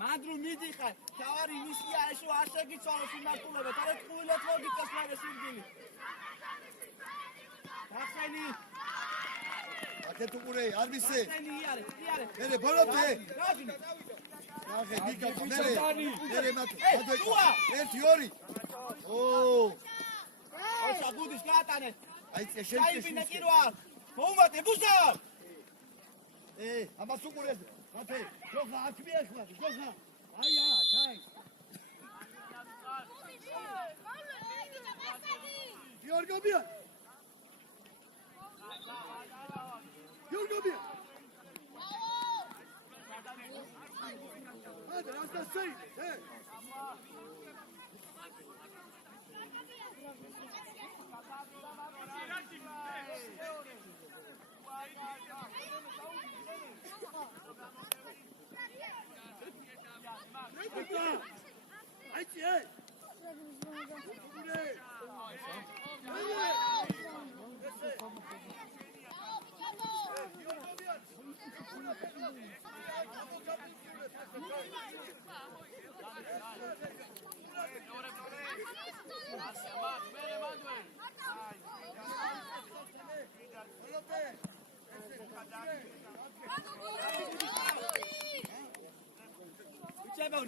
მანდრუ მიდიხარ, შავარი მისია ესო ასე გიცვალო სიმართულება, თორე ტყუილად მოგიწევს მე სირგილი. ახალი. აკეთო ყურე, არ მისე. ახალი იარე, იარე. მერე ბოლომდე. ნახე, ბიკა, მერე მათო. ერთი ორი. ო. ოცა გუდის გაატანე. აი წე შენ ჩაიბინე კირვალ. მოუმატე ბუშა. ამას უყურე. მათე, გოღა აქ მიეხლა, გოღა. აია, კაი. გიორგობია. გიორგობია. ადა, ასა სეი,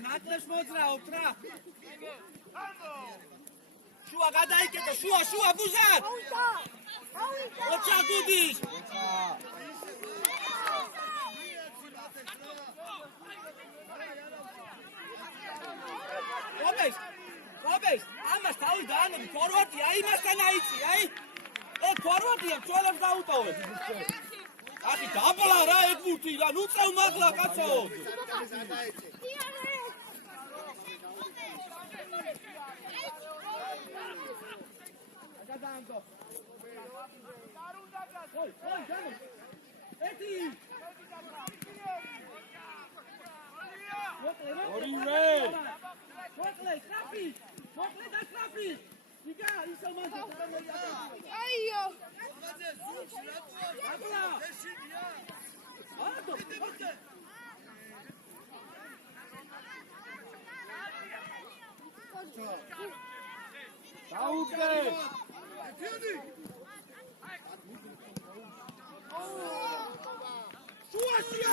ნაკლებს მოძრაობთ რა. შუა გადაიკეტო, შუა ბუზარ. ოცა გუდის. ობეს, ამას თავი დაანები, ფორვარდია, იმასთან აიწი, აი. ფორვარდია, წოლებს დაუტოვეთ. ახი დაბლა რა ეგმუთი რა, ნუ წევ მაგლა კაცო.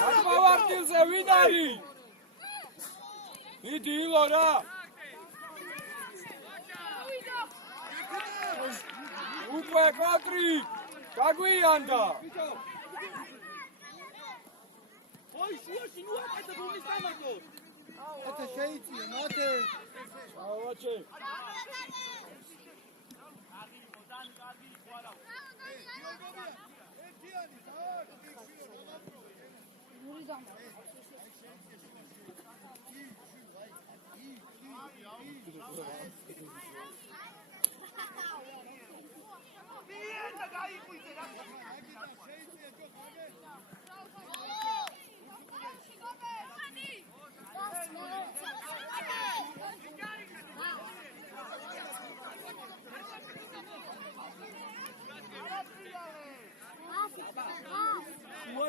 Აკავარტილზე ვინ არის? იდი ილორა. უკვე კადრი გაგვიანდა. ოი, შუაში ნუ აკეთე ბომის დამაგოს. ათე შეიწია, მათე. ავაჩე.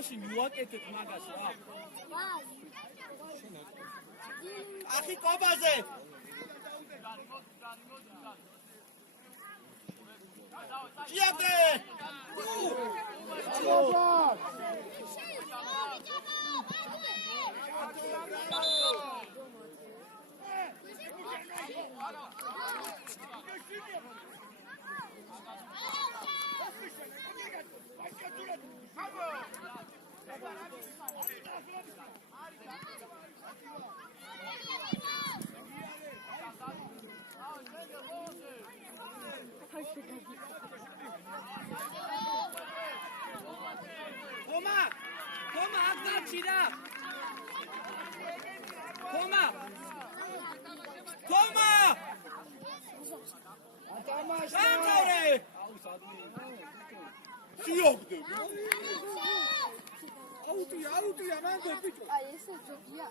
უაში მივაკეთეთ მაგას რა. ახი კობაზე. ჭიადე. Toma, agdačira. Toma. Šantore. Siogde. Autija, mando pičo. A ese jogía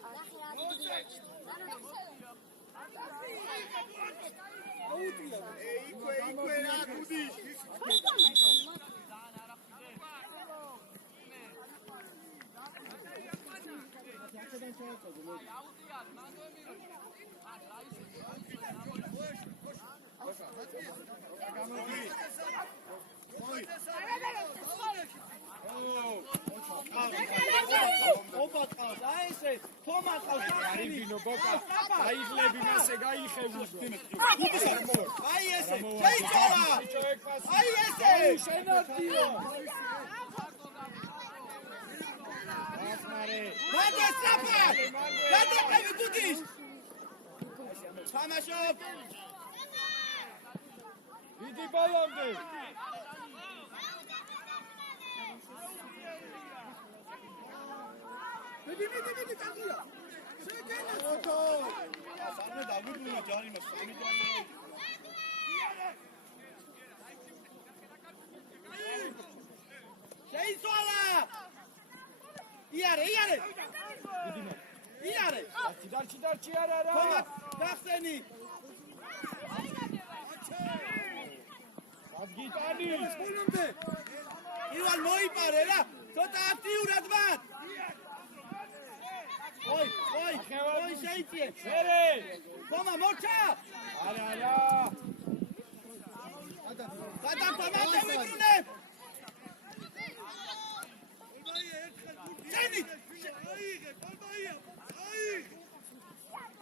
არიბინო ბოკა გაიხლები მასე გაიხევი აი ესე შეიცვალა აი ესე შენადიო მაგესაფა გადაყევი დუდის თამაშობ დიდი ბოლომდე მიდი კაცია შეგენა ფოტო სამე დაგვიბრუნა ჯარიმა სამი ჯარიმა შეიცვალა იარე დარჩი არა თომა გახსენი გიტანი სკოლამდე ივალ მოიპარე რა ცოტა აქტიურად მათ ой შეიწიე შერე თომა მოჩა არა გადავთამაშე ვიტრუნე ჩენით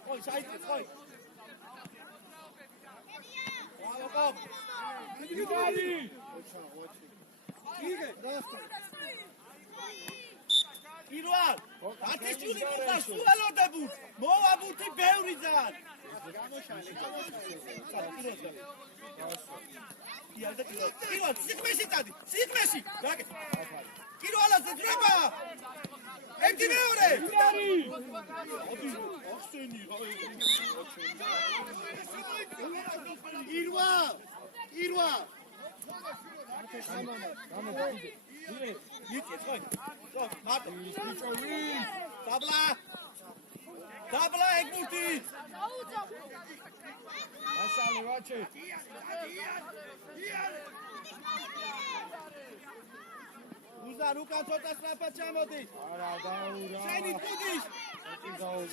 ой შეიწიე გიტანი იგე პირველ არტისტული მუზა სულელოდებუს მოვაბუთი ბევრი ძალიან პირველ სიქმეში წადი სიქმეში პირველაზე ძრება ერთი მეორე პირველ დაბლა ეგმუთი ასალე ვაჩე უზარ უკან ცოტა სწრაფად ჩამოდის არა დაურა შენით გუდის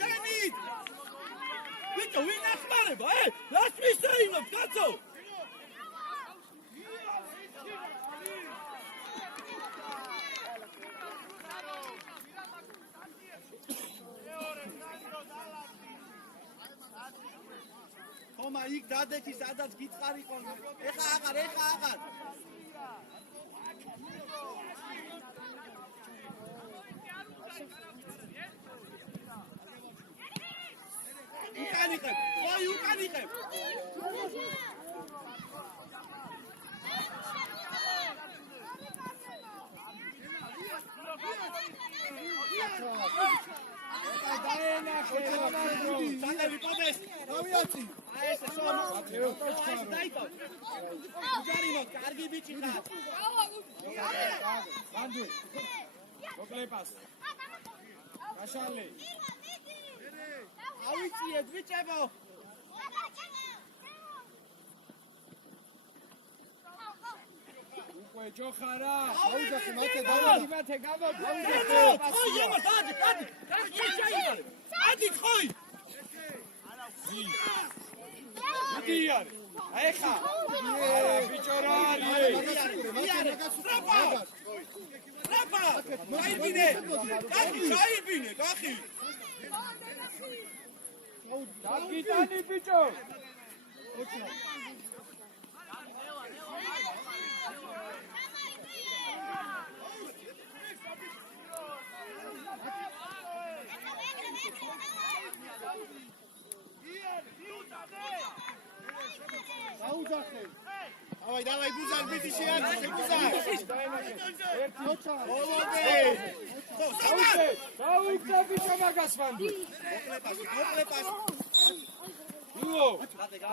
შენით ვიტო ვინ ახმარება რას მისწრებთ კაცო ხომა იქ დადექი სადაც გიწყარიყო ეხა აღარ უკან იყებ მოცი. აი ესე შოა. აი დაიწყო. უჯარიმო, კარგი ბიჭი ხარ. ბანდი. მოკლეპას. გაშალე. ავიწიეთ ბიჭებო. უკვე ჯოხარა. აუძახე მათე დავადი. მათე გამოდ. ხო, იმა, დადი. დაიწყო. ადი ხოი. მიდი არი. აი ხა. ბიჭორა არი. ტრაპა. გაიბინე. გაიბინე, გახი. დაგიტანი ბიჭო. აუძახე. დავაი გუზარ ბიჭი შეარჩე გუზარ. დაუიგდა ბიჭო მაგას ვანდი. მოკლეპას. ნუ.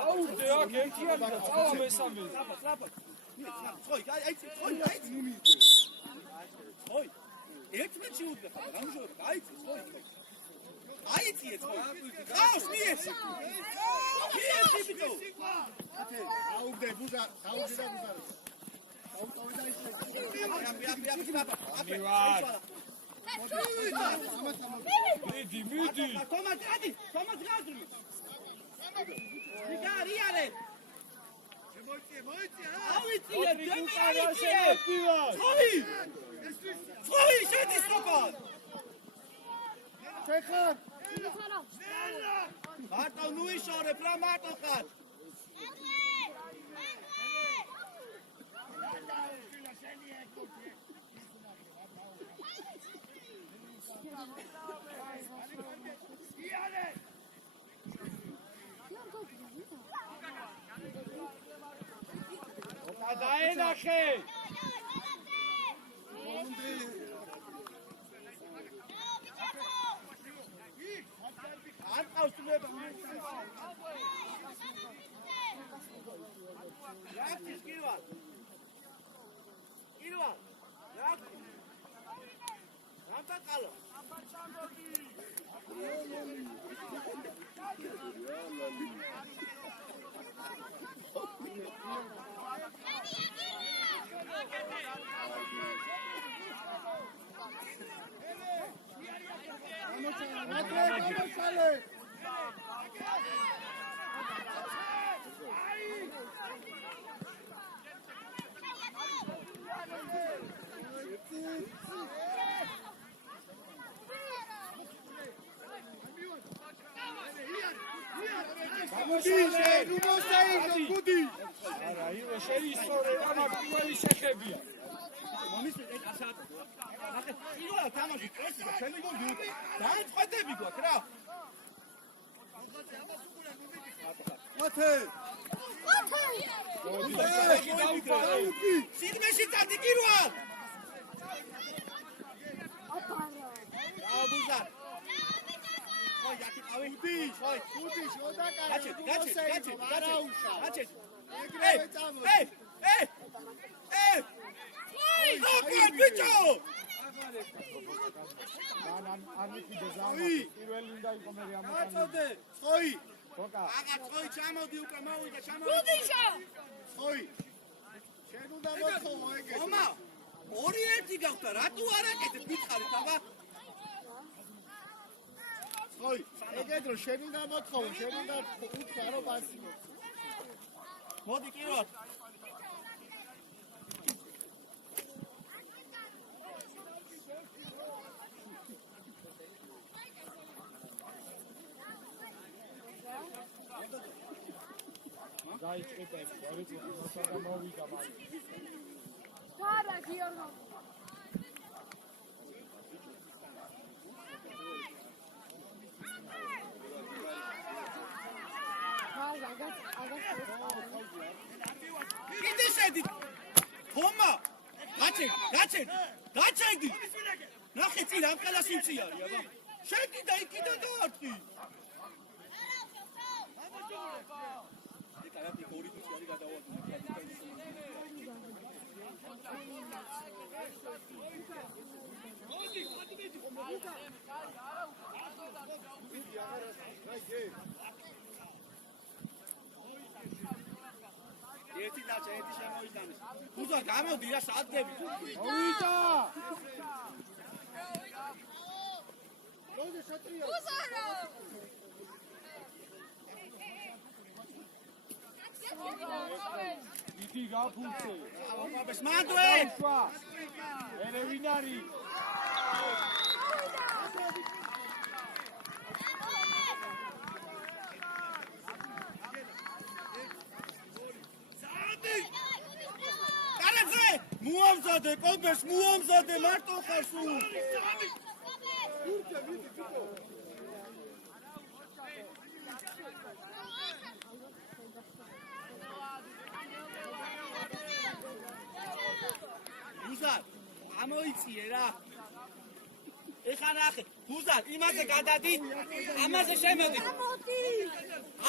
აუდე აქ ერთიანი და წავა მესამე. ტრაპა. ხოი, აი, ხოი. ერთმეტში უდგა, გამჟორ, აიცი, ხოი. აიციეთ, ხოი. ყავს, მიეცი. მიეცი ბიჭო. აუგდე გუზარ, აუგდე და გუზარ. აუტოვე და ისე. მიდი. თომატი, ადი, თომატი გაძრმი. მიგარი არე. მოიწე. ავიწიეთ, დემიარიციეთ. ხოი. ხოი, შედის თოფად. ჩეხარ. მარტო ნუ იშორებ რა მარტო ხარ. დაენახე. არ ყავს თუნება. რაკის კირვალ. რაკი. რამტაყალო. არა, ილო შეისწორე რა მაგარი შეხებია. ნახე, იგოლა თამაში პრესი და ჩემი გოლი უტე. დაიწყეთები გვაქვს რა. მათე. სიდმეში წადი კირვალ. აბუზარ. ხოი, აკი ყავი. ხუთი შოდაკარა. გაჩეთ. ოპენ ბიჭო! არ მიყიდე ზამთარი. პირველი უნდა იყო მე ამოყანე. აწოდე, ხოი. ხოკა. აგა ხოი ჩამოდი უკვე მოვიდა, ჩამოვიდა. ხოი. შენ უნდა მოთხოვო ეგეთი. ომა, 2-1 გავხდა, რატო არ აკეთებ მითხარით, აბა? ხოი. ეგეთ რომ შენ უნდა მოთხოვო, შენ უნდა უთხრა რომ პასი მოხდეს. მოდი კირვალ. დაიწყება ეს ვიცი მოსადა მოვიდა მაგრამ Para Giorgio. კიდე შედი. ხომა. გაჩენდი. ნახე წინ ამ ყველა სიმცი არის, აბა. შედი და იქიდან დაარტყი. კარატი გორი ვიცი არის გადავადი. ერთი დაჭა, ერთი შემოიტანეს. უზა გამოდი რა სადგები. მოვიდა! როდი შეტრია? უზარა! იგი გაფუძე. აბა მანდვე! ერე ვინ არის? კარაძე! მოამზადე, კობეს მოამზადე, მარტო ხარ სულ. უზარ, ამოიწიე რა. ეხა ნახე, უზარ, იმაზე გადადი, ამაზე შემოდი. მოდი!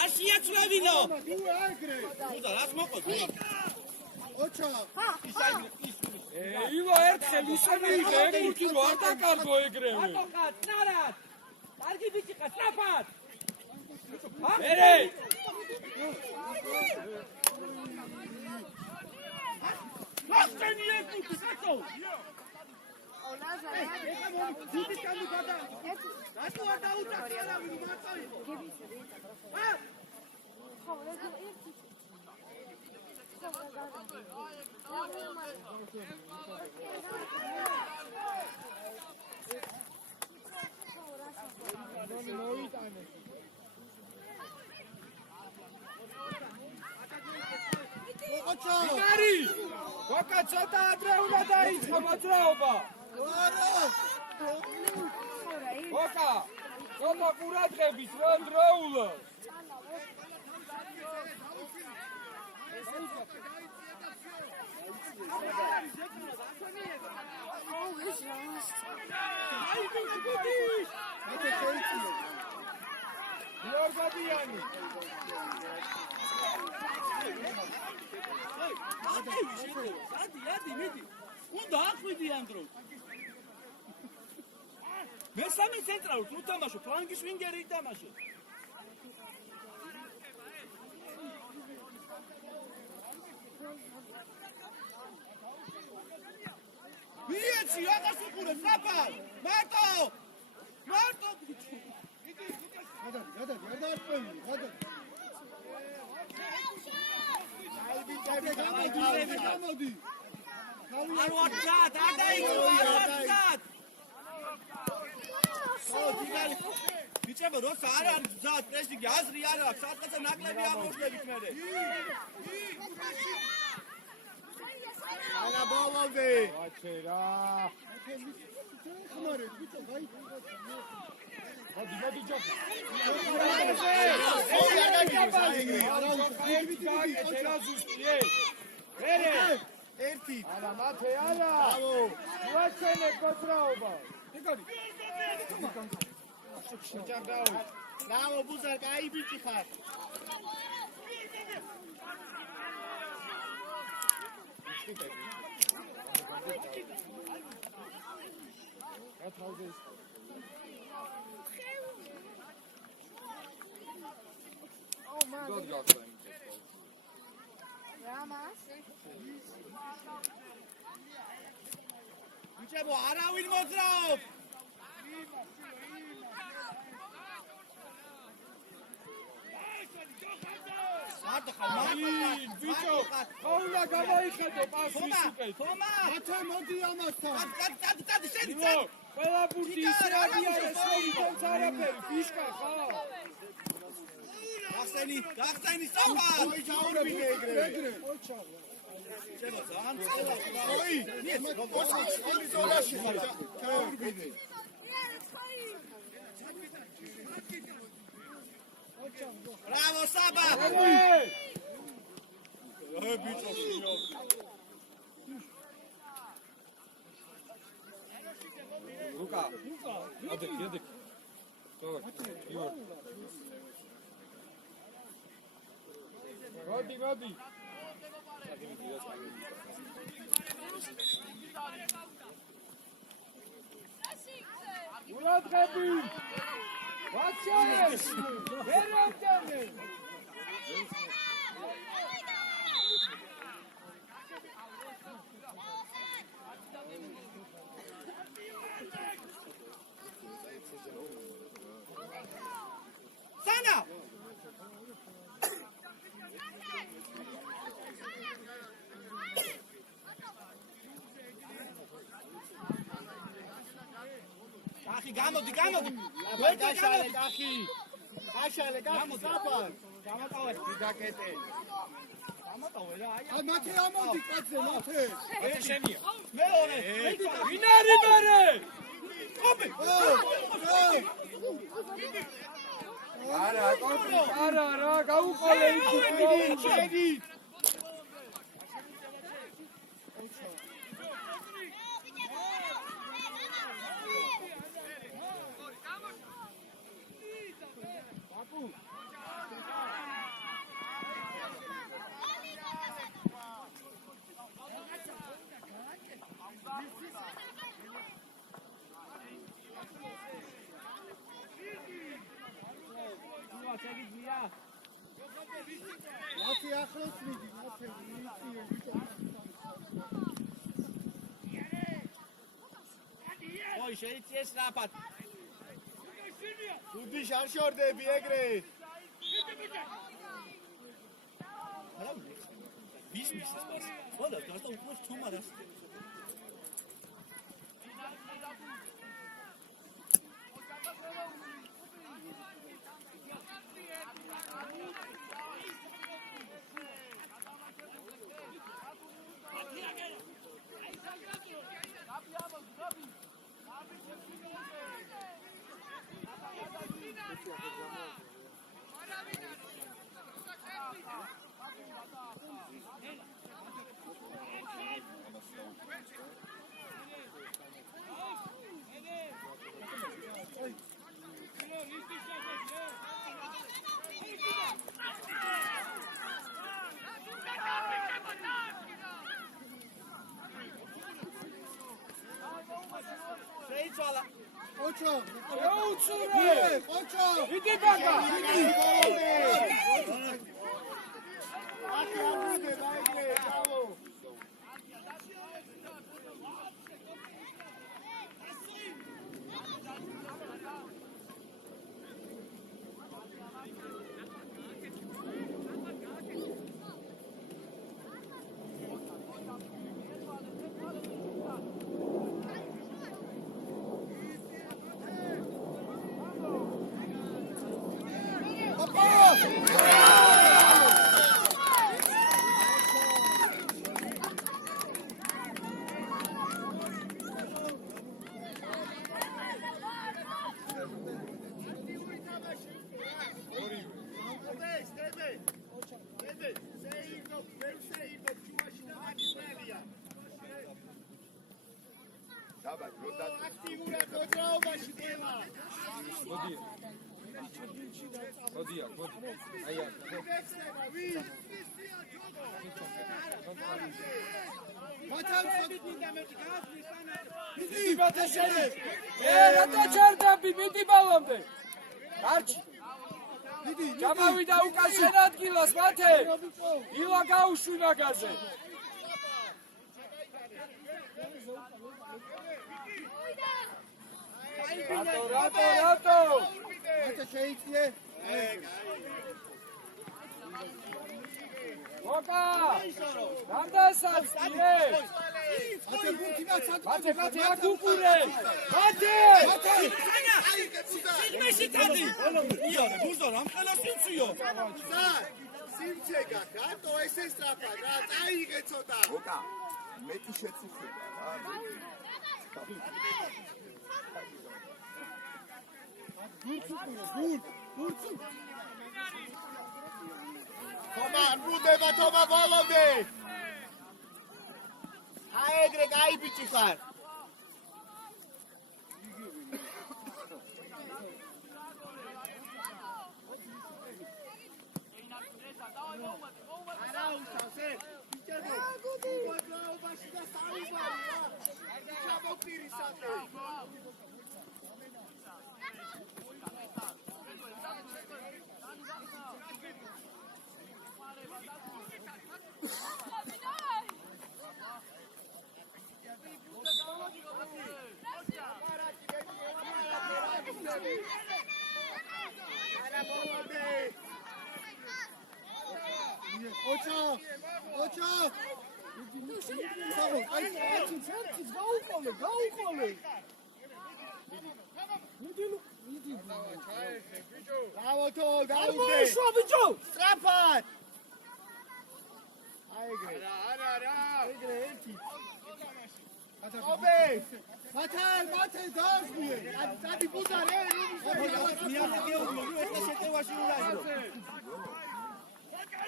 არ შეაცვლევინო. თუ აგრე. უზარ, რას მოყოლ? ოჩა. ივა ერთხელ ისე მიიღე ეგრუთი რო არ დაკარგო ეგრევე. მარტო ხარ, ნარად. კარგი ბიჭი ხარ, სწრაფად. ერე გასწენი ეკუთი, კაცო. ოლაზარა! ეხა მომი, ძუძი კამი გადა. რატო არ დაუტაკე არავინ, მარტო იყო. ხო, ეგ ერთი. მოვიტანე. ოჩა. არი ვაკა ცოტა ადრე უნდა დაიწყო მოძრაობა. ვაკა ცოტა ყურადღებით რო დროულო. გორგადიანი ადი, მიდი. უნდა ახვიდი ამ დროს. მესამე ცენტრალურ თუ თამაშო, ფლანგის ვინგერი ითამაშე. მიეცი, რაღაც უყურე, საფარ. მარტო! გადა, არ დაარწმუნე, გადა. გამოდი. არ ვარცად, არ დაიწყო, არ ვარცად. ბიჭებო, როცა არ არის გზად პრესინგი, აზრი არ აქვს, სადღაცა ნაკლები აღმოჩნდებით მერე. ანა ბოლოვდი. აჩე რა. ხმარე, ბიჭო, გაი. მოდი ჯობ. ერთი. არა, მათე არა. ბრავო. მოაჩენე კოტრაობა. ეკარი. ბრავო, ბუზარ, კაი ბიჭი ხარ. ბიჭებო, არავინ მოძრაობ. მარტო ხარ, ბიჭო, ხოულა გამოიხედო პასი უკეთ. თომა, მათე მოდი ამასთან. კაცი შენი იო, ყველა ბურთი ისე აგია ეს მოვითონც არაფერი, ფიშკა ხა. გახსენი სწავლა. ჩაურბინე ეგრე. ოჩა. ჩემო ძალიან წელა. ოი, როგორც ზოლაში ხარ. ჩაურბინე. Bravo, Saba! Luka, jedek. Ior. მოდი. ურადღები! ვაჩერეს! ვერ ავტანე! Sana! Axi, გამოდი. გაშალე კახი. საფარ. გამოტოვე. დაკეტე. გამოტოვე რა, აი. მათე ამოდი კაცზე, მათე. ეს შენია. მეორე. ვინარი მერე? ოპი. არა, რა, გაუყოლე ის. შეგი. მათე ახლოს მიდი, მათე ой, შეიძლება რაფად. გუდი შარშორდები ეგრე. არა, ბიზნესის პას. ხოლო გასა უფრო თუმარას. შეიცვალა. ოჩო. ეუცურე! ოჩო. იგი ბაკა! რატო ჩარდები, მიდი ბალომდე. არჩი. გამავიდა უკან ადგილას, მათე. ილა გაუშვი მაგაზე. რატო? მათე შეიწიე. ოკა! განდასაცდე! მათე გუთინაც მათე აკუკურე! მათე! იმეში დადი. იარე, ბუზორ, ამ ხელას სიმციო. სიმცე გაქა, რატო ესე სწრაფად რა, წაიღე ცოტა. ოკა, მეტი შეციხება რა. გურცუ. თომა, რუდება თომა ბოლომდე. აი ეგრე კაი ბიჭი ხარ. არა უშავს ბიჭებო მოძრაობაში და სამიზარი რა ჩამოკვირისατε ოჩა გაუყოლე გავოთო გავუდე ბიჭო სწრაფად აიგე არა ეგრე ერთი მათე დაასვიე დადი ბუზარე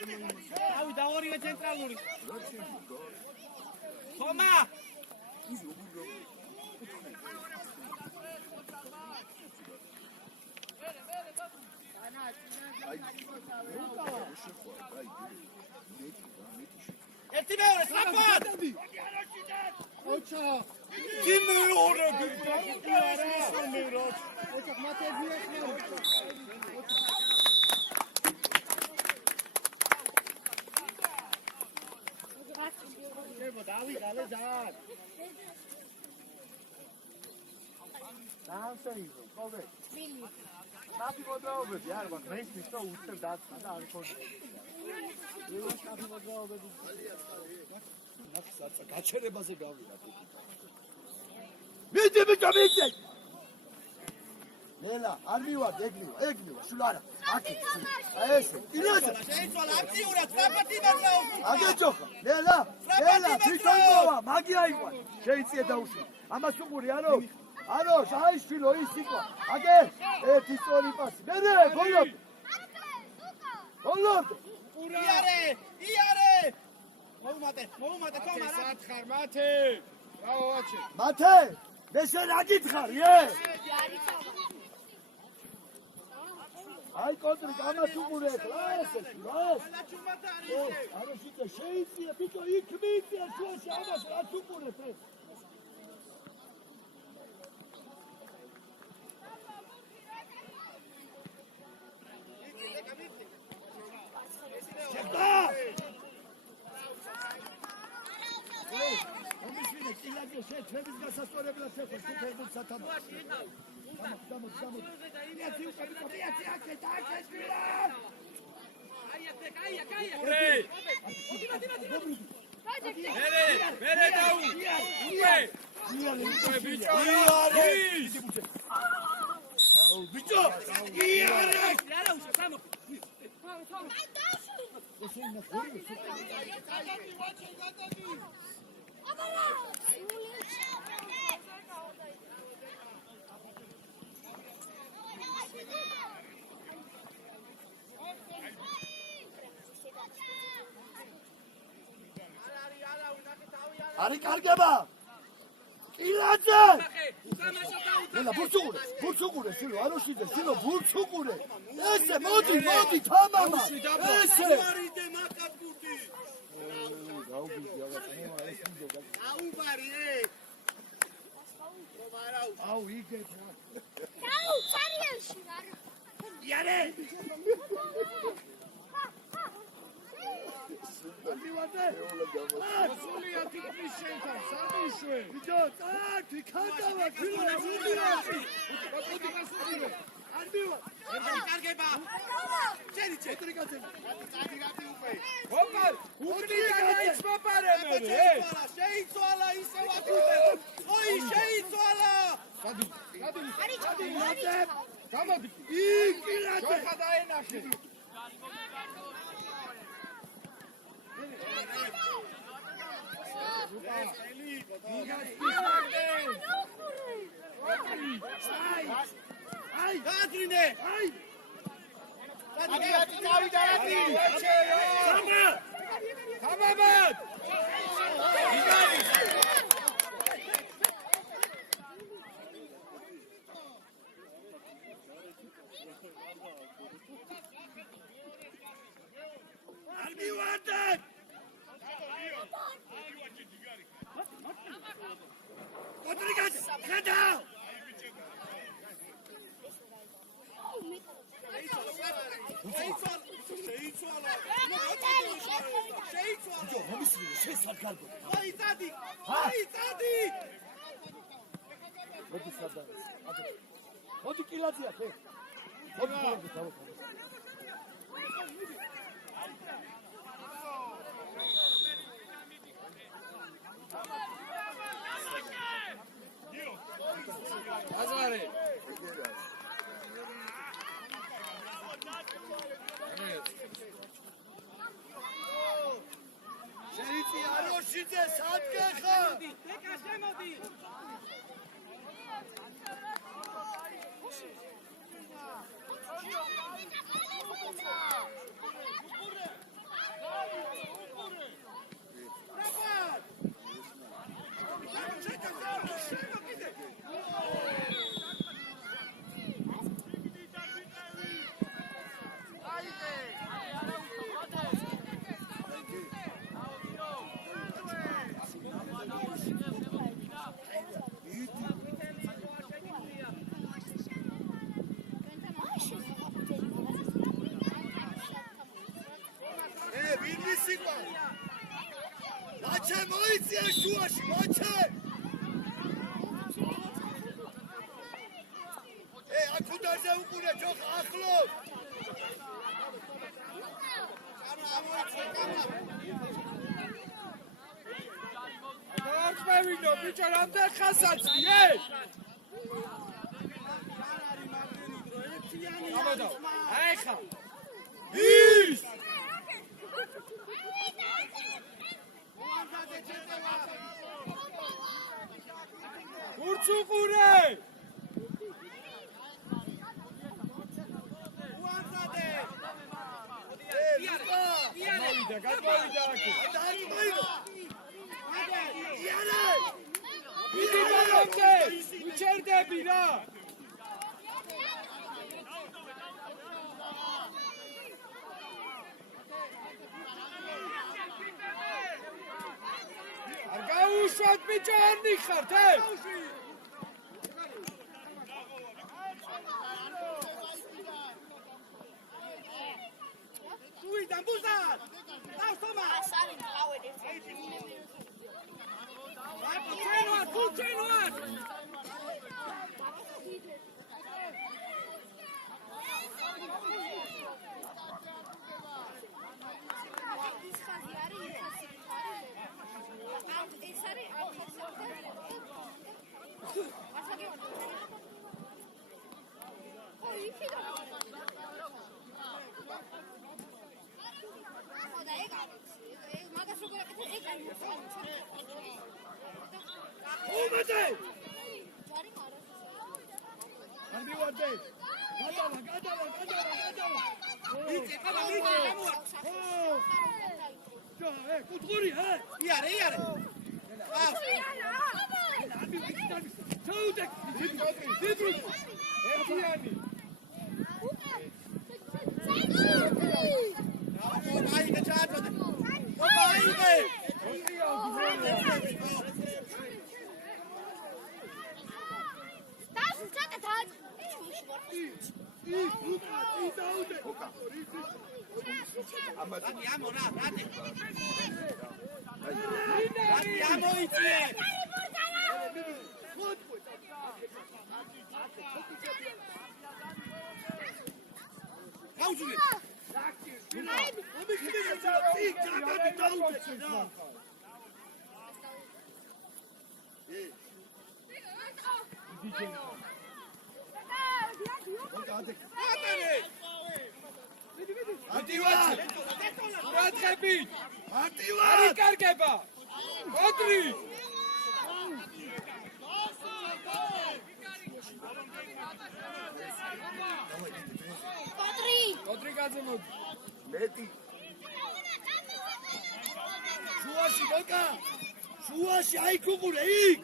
ავი და ორივე ცენტრალური ხომა ერთი მეორე სწრაფად ოჩა Τι მეორე გიბრალტარ ოჩა მათე დიახმარ დავიღალე ძად დაანსეიზო ყოვე ნაფი მოძრაობები არ ვარ დღესმის და უცებ დაცვა და არ ხონდა ნაფი მოძრაობები ნახსაცა გაჩერებაზე გავიდა მიდი ნელა არ მივარ ეგნივა სულ არა აკი ესე ინაზე შეიცვალა აქტიურად სწრაფად იმოძრაობ აგეჯოხა ნელა თვითონოვა მაგია იყო შეიწია დაუშვი ამას უყური არო შაიშვილო ის იყო აგე ერთი სწორი პასი მერე გოლობ იარე მოუმატე თომა რა სათხარ მათე ბრავო ვაჩე მათე მე შენ აგითხარი აი კონტროლ ამას უყურე რა ესე რა არა შიჭა შეიწია ბიჭო იქ მიწია შუაში ამას რაც უყურეთ ეს Ari kargeba! İlaçı! Nela burçukure silo aroşide silo burçukure. Ese modi tamam. Ese. Au bari Au ige. Au serious. Yare. სულია თითქმის შენთან სამიშვე ბიჭო წაკი ხანდავა ქილოა მუდიასი პოტიკას უძირე არ მივა კარგება ჩერი პოტრიკაცე წაკი გატი უკვე ოპარ უკრიკა ისმოპარემე შეიცვალა ისევ აკუთე ოი შეიცვალა გამოდი იქილაძე ხა დაენახე აი გატრინე აი აკი დავიდარატი სამრა თამამად სარგალბო. აი წადი. აი წადი. მოდი სადაა. მოდი კილაძია ხე. მოდი დავო. აზარე. შეიცი აროშიძე სადღე ხარ? დეკა შემოდი. მაჩე მოიწია შუაში, მაჩე! აქუდარზე უყურე, ჯოხა, ახლოს! გაარწმევინო, ბიჭო, რამდენ ხასაცი, გამოდაო, აიხა! ის! გურც უყურე! უანზადე! გამოვიდა, გამოვიდა აქ. მიდი მომდე! უჩერდები რა! არ გაუშვათ ბიჭო, არ ნიხართ, უიდან ბუზარ! დავსომა! ასარი მყავენ ჩენوار, თუ ჩენوار! უმეტე! ამბივარდე! გადავა! იცი, გამოვა! კუთხური, იარე! ჩაუდე! ერთიანი. აიგე ჩააწოდე! აიგე! ამორა, რატე? რატე ამოიწიე? გაუძულე. ყურადღებით! არ იკარგება! მოდრი! მოდრი გაძემოდი! მეტი! შუაში მოკა! შუაში აიქ უყურე, იქ!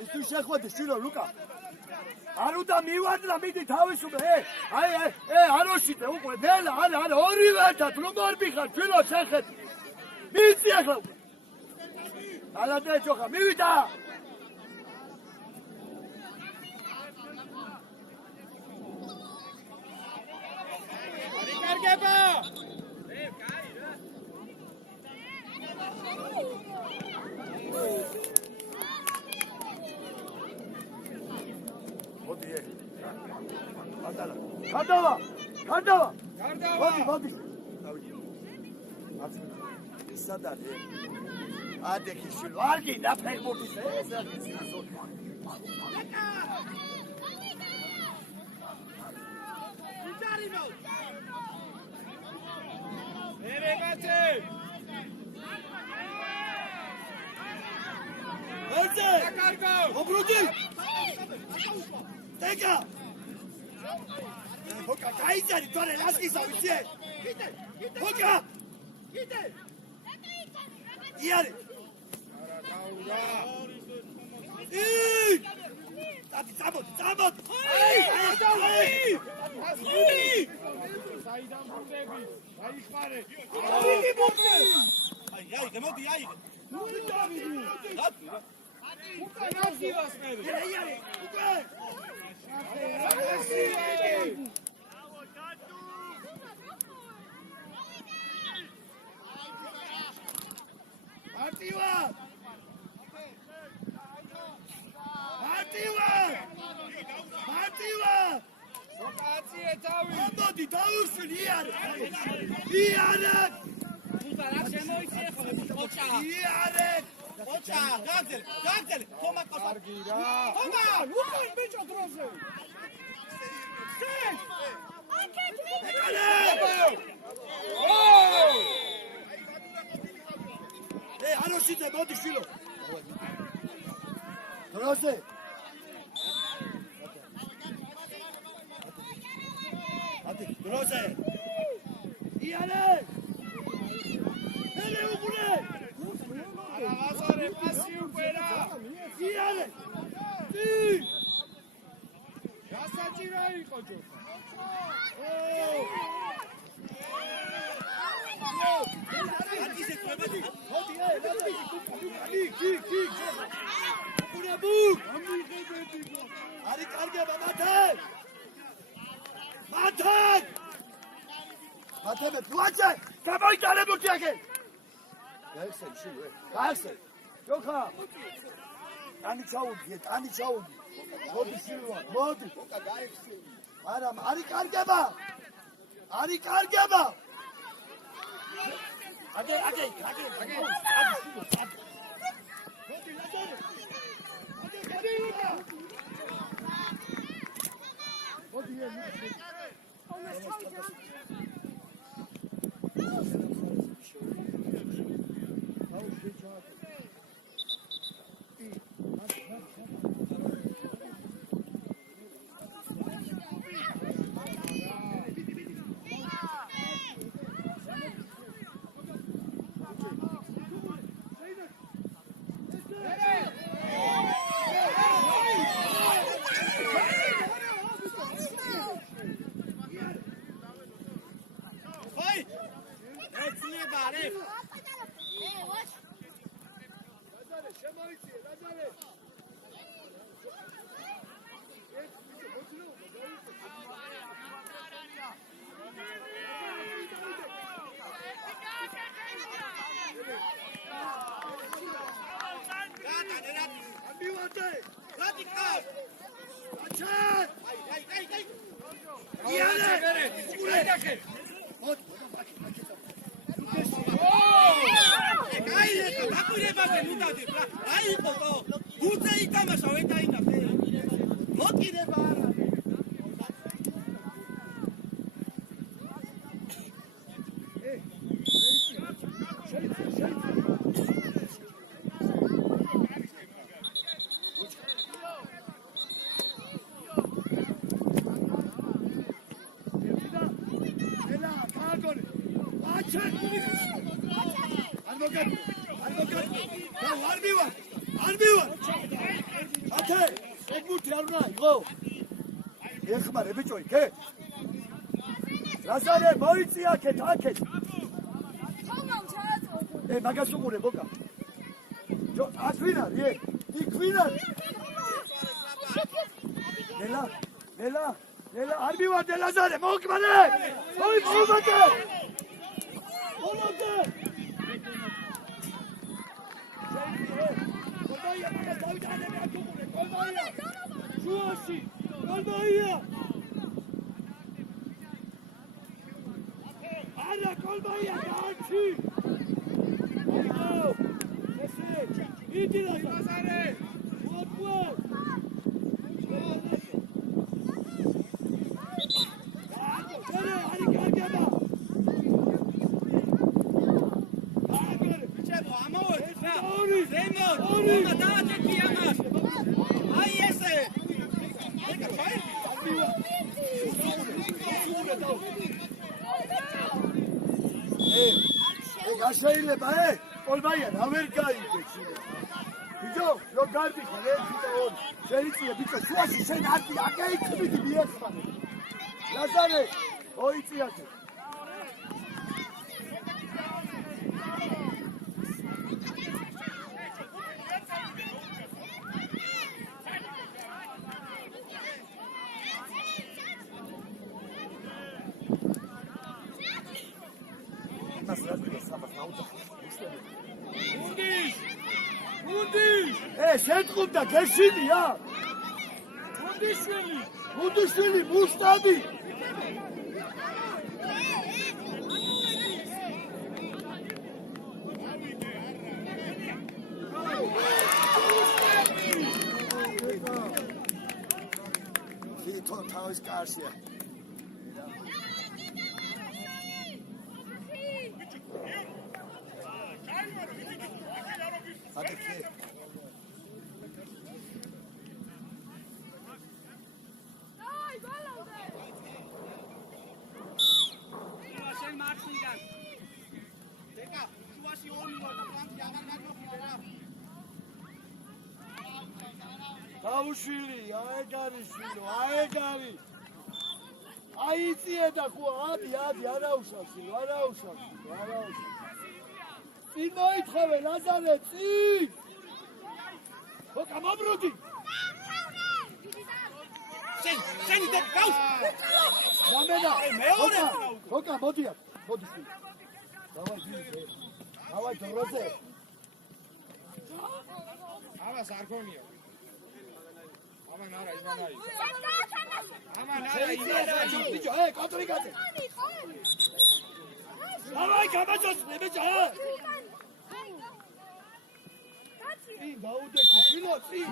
ის თუ შეხვედი შვილო ლუკა არ უნდა მივადრა მიდი თავისუფლე აროშიტე უკვე ნელა არა ორივე ერთად რომ არ მიხარ შვილო შეხედი მიცი ახლა ალადე ჯოხა მივიდა კარგება! მოდი ე. გადავა. გადავა. გადავა. გარდავა! მოდი, მოდი. დავიწყე. სად არის? ადექი შილო. არ გინდა ფეხბურთის ეს არის ზონა. ერებათე! ოჯე! კარგო! ობრუდი! დეკა! ჰოკა, გაიძარი, თორე ლასკისა ვიცი? ჰოკა! იარი! ტატი, წამოთ, წამოთ! აი! საიდან ბუნდები? აიხარე! აი, გამოდი, აი. გასივას მე! იარი! უკვე! არტივა! არტივა! არტივა! ოკაციე თავი! მოდი, დაუსვი იარი! იარი! თუთა რა შემოიცი ხო ოჭა. იარი! ოჭა, გაგძელი, ხომა ყავს. კარგი რა! ხომა, უკან ბიჭო დროზე! აროსიძე, მოდი შვილო. დროზე. ათი, დროზე. იარე! მერე უყურე! აღაზარე პასი უკვე რა! იარე! გასაჭირა იყო ჯოხა! ათი შეწმებოდი. მოდი, კი. უყურე ბუ! არი კარგება მათე! მათე მე პლაჩე! გამოიტანე ბურთი აქე! გაიხსენ შილო, გაიხსენ. ჯოხა! ტანი ჩაუდგე. მოდი შილო, მოდი. არა, არი კარგება! აგე. მოდი ლაზარე. მოდი ეხმარე ბიჭო იქე ლაზარე მოიწი აქეთ მაგას უყურე ბოკა ჯო აქვინ არის იქ ვინ არის ნელა არ მივარდე ლაზარე, მოკმანე! ოი, მოვიდე! მოვიდე! კოლბაია, დავიდანები აკუპულე, კოლბაია! შუაში, კოლბაია! არა, კოლბაია, გაარჩი! იდი ლაზარე! მოკმე! შეიძლება კოლბაია რა ვერ გაიგებს ბიჭო რო გარბიხარ 1 და 2 შეიძლება ბიჭო შუაში შენ აკი აკეიქბიდი მიეხმარე ლაზარე ოიწიათე შეთყობდა გეშინია გუდიშვილი მუსტაბი თვითონ თავის კარშია დაუშვილი, აეგარიშვილო, აეგარი. აიწიე და ხო, ადი, არაუშავსილო, არაუშავსილო. წინ მოითხოვე, ლაზარე, წინ! ხო, გამაბრუდი! შენი და გავს! გამენა! მეორე! ხოკა, მოდიათ, მოდი შვილო. დავაი, დროზე. ამას არ ქონია. ამან არა ივანაი. ამან არა ივანაი. ბიჭო, კოტრიკაზე. დავაი, გამაძოსნე, ბიჭო. წინ დაუდექი, შვილო, წინ.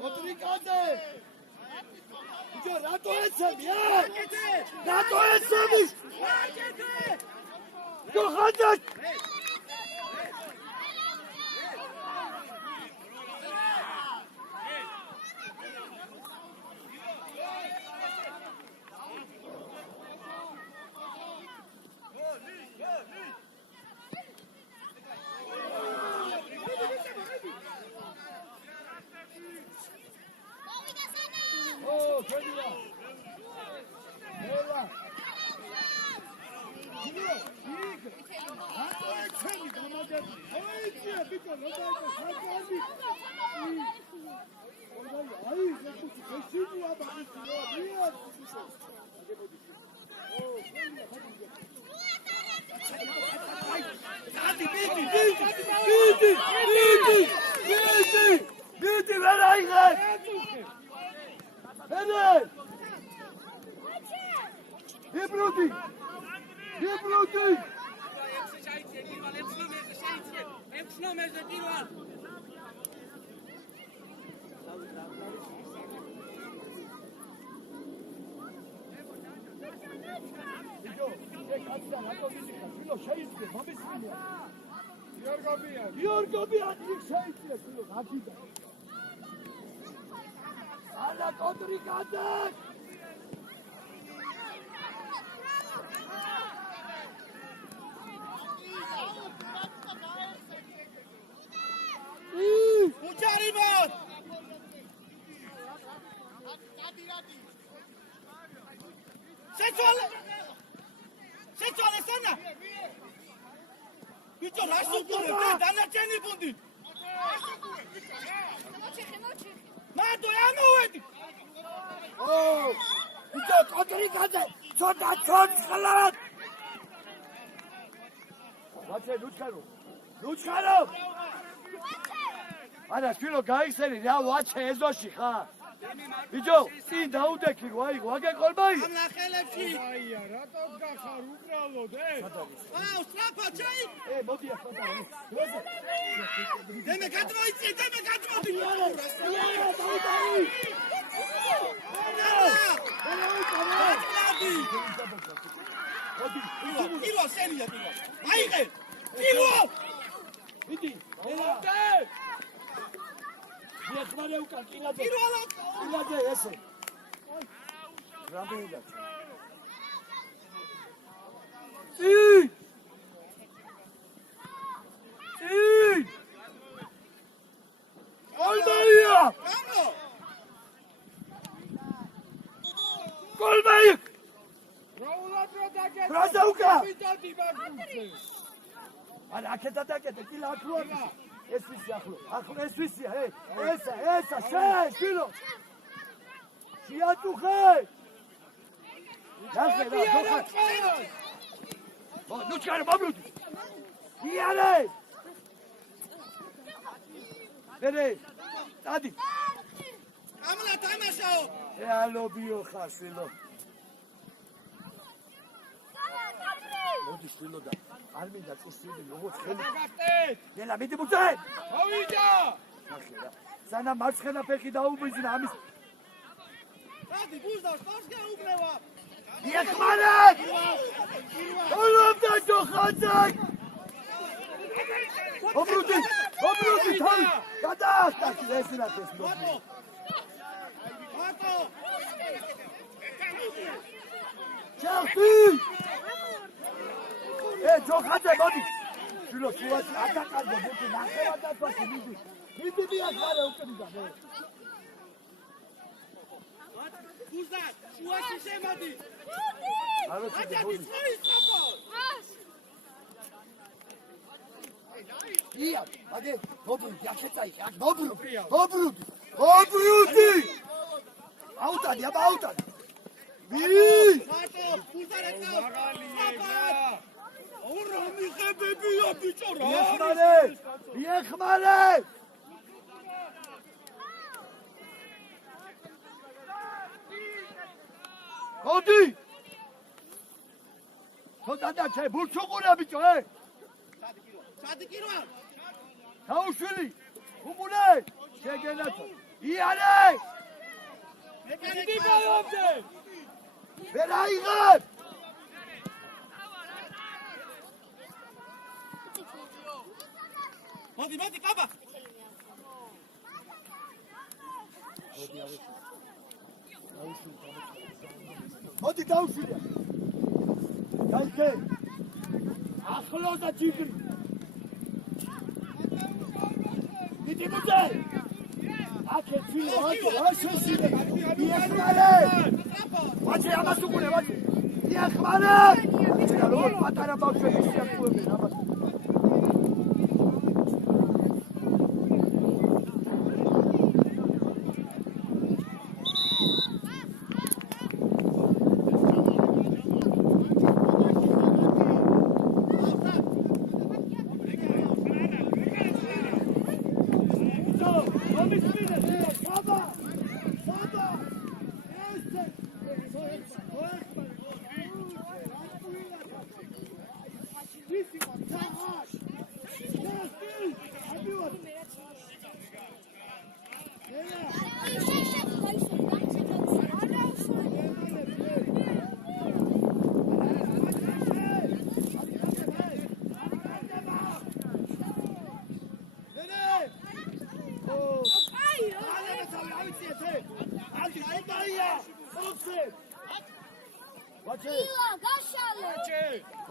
კოტრიკაზე. ბიჭო, რატო ეცემი, რატო ეცემი? ბიჭო, ხანდად! ბიჭო რა სუპურებ დანარჩენი გუნდი მარტო ამოვედი ბიჭო კონტრიკაზე ცოტა ცოცხლად ვაჩე ლუჩხარო არა შვილო გაიხსენი რა ვაჩე ეზოში ხარ ბიჭო წინ დაუდექი რა იყო აგე ყოლბაი ამ ნახელებში აია, რატო გახარ უბრალოდ, აუ სტრაფა ჩაი მოდი ახლა დემე გადმოიწე კილო სენია კილო აიღე კილო იდი მიეხმარე უკან კილაძე ესე რამდენია წინ ყოლბაია ყოლბაია რაულად რო დაგეთ. ბრაზაუკა ვიდოდი მაგუნზე. არა აქეთა დაკეთე კილა ახლოა ეს ვისი ახლო ეს ვისია ესა შილო შეაწუხე ნახე რა ნუ ჩარე მომრუდი იარე მერე დადი ამლა თამაშაო ალობიო ხარ შილო მოდი შილო და არ მინდა წუსილი როგორც ხელი გახტეთ. ელა მიდი მუცე ავიდა. ნახე რა სანა მარცხენა ფეხი დაუბიძინა ამის დადი გუზდავს პარს გაუბრევა იეხმარე ოლობდა ჯოხაძაკ ობრუდი თავი გადაახტა ეს ნახეს მარტო ჩახტი ჯოხაძე მოდი შილო შუაში აკაკარგო მოდი ნახევა დათვაში მიდი მიახმარე უკრიდა გუზდა შუაში შემოდი არა აჭადი წოის ყოფო ია აგე მობრუდი ახეცაი აქ მობრუდი აუტადი აბა აუტადი მარტო გუზდა რეკა მაგალია. ორი მიხებებია ბიჭო რა იეხმარე მოდი ცოტა დაჩე ბურჩუყურა ბიჭო სადი კილოა დაუშვილი უყურე შეგენათო იარე მე გავობდე ვერ აიღებ მოდი კაბა მოდი დაუშვილია დაიჭე ახლო და ჯიგრი მიდი მუძე აქე ძილო აქე რა შესიმე იეხმარე ვაჭე ამას უყურე ვაჭე იეხმარე როგორ პატარა ბავშვები შეაკუებენ ამას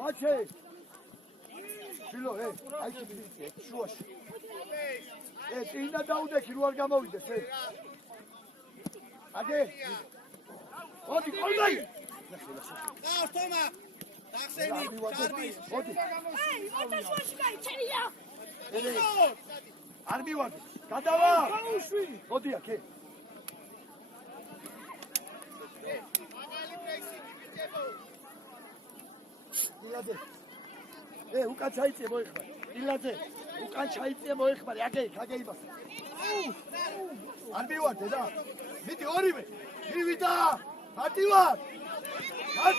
ვაჩე შილო აი ჩიქრიცე შუაში წინა დაუდექი რო არ გამოვიდეს აგე მოდი ყოლბაი თომა დახსენი, კარგი. მოდი. აი, მოდი შუაში გაიჩერია. არ მივადი. გადავა. მოდი აქ. ილაძე. უკან ჩაიწე მოიხმარ. ილაძე. უკან ჩაიწე მოიხმარ. აგე იმას. არ მივარდე და. მიდი ორივე. მივიდა. მარტივად. აი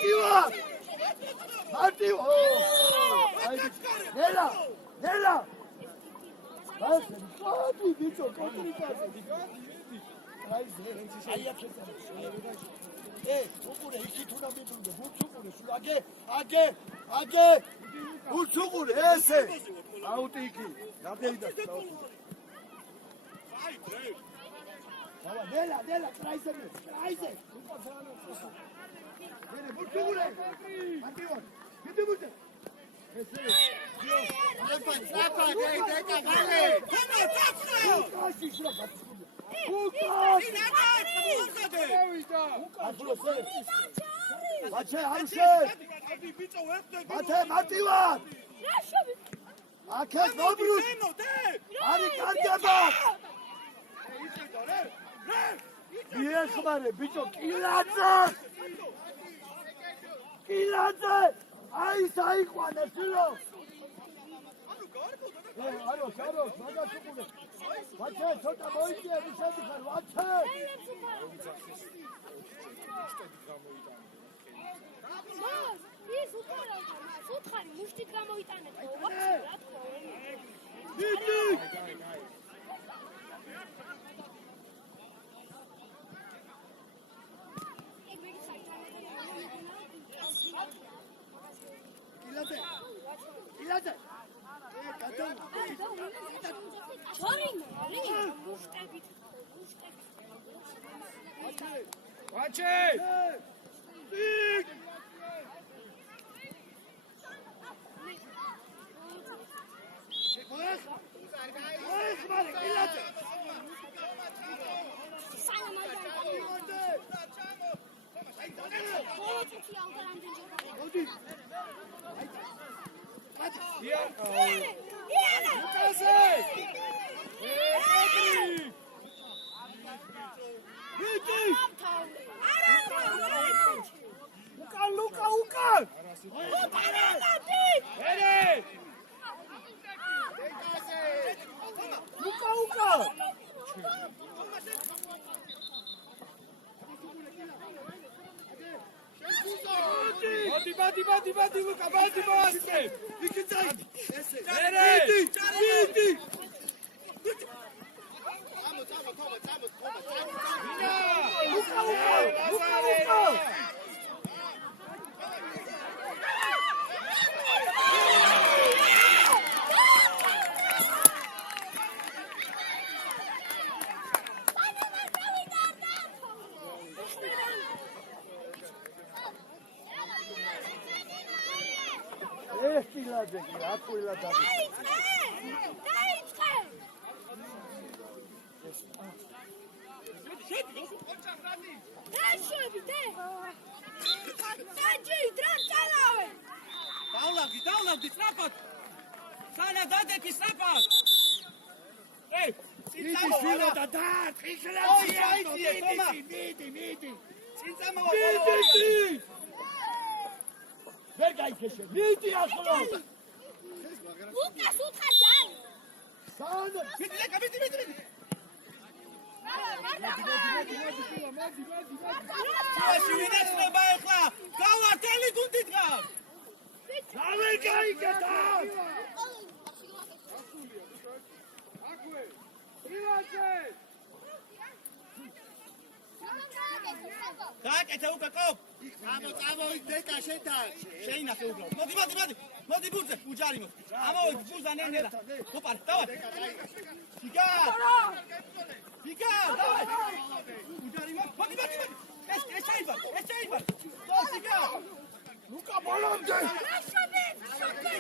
ნელა. აი ბიჭო, კომპლიკაცია. აი აქ უყურე იქით უნდა მიბრუნდე, ბურთს უყურე, სულ აგე. ბურთს უყურე, ესე. აუტი იქი, გადაიდა. ნელა, კრაიზე. ნელა, ბურთს უყურე. მარტივად. მიდი ბურთზე. ესე. მარტივად! აქეთ მობრუნ! არის კარგება! მიეხმარე, ბიჭო, კილაძე! აი საიყვანა შილო! აროს, მაგას უყურე! ვაჩე, ცოტა მოიწია, ვიშები ხარ, ვაჩე! ის უთხარი მუშტით გამოიტანეთ. მიდი! კილაძე! ვაჩე! Bati, Luca, bati, basti! Fica aí! Midi! Luca! კილაძე, აკვილა დადი. დაიწყე! დაშვები, დაჯი, დრამწალავე! დავლავდი, სწრაფად! სანა დადექი, სწრაფად! მიდი, შვილო და დაარტყი, მიდი! მიდი! ვერ გაიქეშე, მიდი ახლა! ლუკას უთხარ ჯარი! სანა! მიდი! აში ვინახება ახლა? გავართელი გუნდი დგას! დავე გაიგედა! აკვე! ილაძე! გააკეთა უკა კოპ! წამოვიდ დეკა შეთან! შეინახე უბრალოდ. მოდი ბურთზე, უჯარი მოხდი. ამოვიდ ბურთზე ნენელა. გოპარე, დავაი. Fica, давай. Удари, მოდი. ეს შეიძლება. Fica. ლუკა ბოლომდე! დაშვები!